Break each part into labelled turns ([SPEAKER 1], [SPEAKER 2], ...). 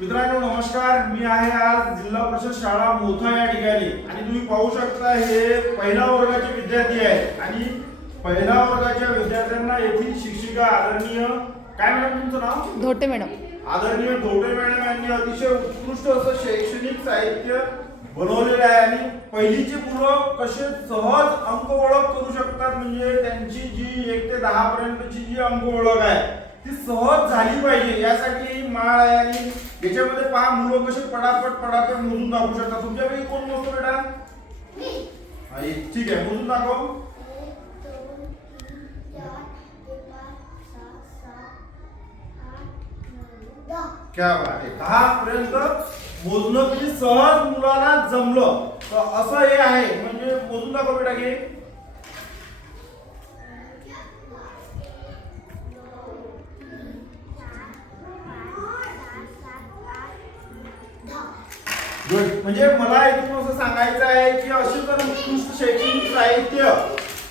[SPEAKER 1] मित्रांनो नमस्कार. मी आहे आज जिल्हा परिषद शाळा मोथा या ठिकाणी. आणि तुम्ही पाहू शकता हे पहिल्या वर्गाचे विद्यार्थी आहेत. आणि पहिल्या वर्गाच्या विद्यार्थ्यांना येथील शिक्षिका आदरणीय काय मॅडम तुमचं नाव?
[SPEAKER 2] धोटे मॅडम.
[SPEAKER 1] आदरणीय धोटे मॅडम यांनी अतिशय उत्कृष्ट असं शैक्षणिक साहित्य बनवलेलं आहे. आणि पहिलीचे मुलं कसे सहज अंक ओळख करू शकतात म्हणजे त्यांची जी एक ते दहा पर्यंतची जी अंक ओळख आहे ती सहज झाली पाहिजे. यासाठी माळ आहे आणि याच्यामध्ये पहा मुलं कसे पटापट पटापट मोजून दाखवू शकतात. तुमच्यापैकी कोण मोजतो बेटा? हा, ठीक आहे. मोजून दाखव. क्या बात आहे दहा पर्यंत मोजणं किती सहज मुलाला जमलं. तर असं हे आहे. म्हणजे मोजून दाखव बेटा घे म्हणजे मला इथून असं सांगायचं आहे की असे जर उत्कृष्ट शैक्षणिक साहित्य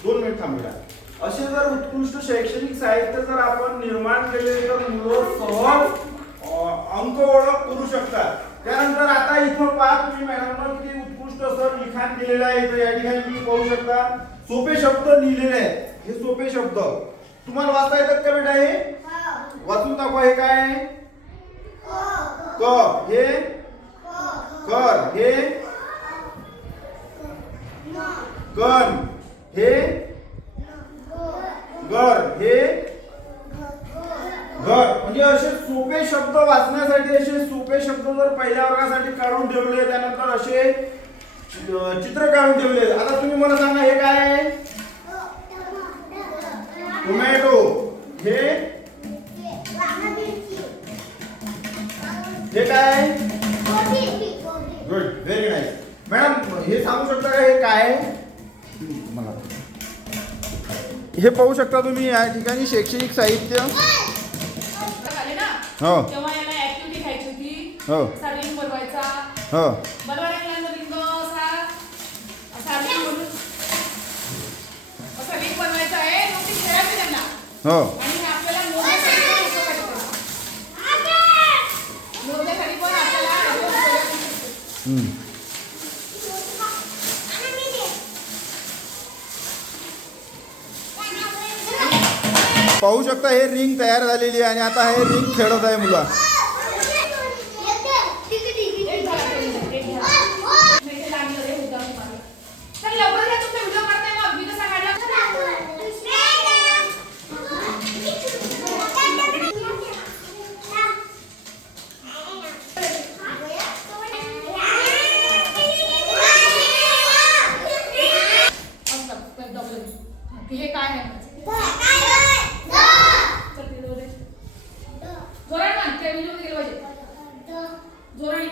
[SPEAKER 1] दोन मिनिट थांबूया. असे जर उत्कृष्ट शैक्षणिक साहित्य जर आपण निर्माण केले तर मुलं सहज अंक ओळख करू शकतात. त्यानंतर आता इथं पहा तुम्ही मॅडम किती उत्कृष्ट असं लिखाण केलेलं आहे तर या ठिकाणी तुम्ही पाहू शकता. सोपे शब्द लिहिलेले आहेत. हे सोपे शब्द. तुम्हाला वाचता येतात का बेटा हे वाचून दाखवा हे काय आहे क हे कर हे कण हे घर हे घर. म्हणजे असे सोपे शब्द वाचण्यासाठी असे सोपे शब्द जर पहिल्या वर्गासाठी काढून ठेवले त्यानंतर असे चित्र काढून ठेवले. आता तुम्ही मला सांगा हे काय आहे? टोमॅटो हे? हे काय आहे? गुड व्हेरी नाईस मॅडम हे सांगू शकता का? हे काय आहे? मला हे पाहू शकता तुम्ही या ठिकाणी शैक्षणिक साहित्य. हो. हो.
[SPEAKER 3] हो. पाहू शकता
[SPEAKER 1] हे
[SPEAKER 3] रिंग तयार झालेली आहे आणि आता हे रिंग
[SPEAKER 1] खेळत आहे मुला. हे काय आहे? જોરણ માં કે બીજું કેટલો છે જોરણ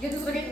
[SPEAKER 1] Get this again.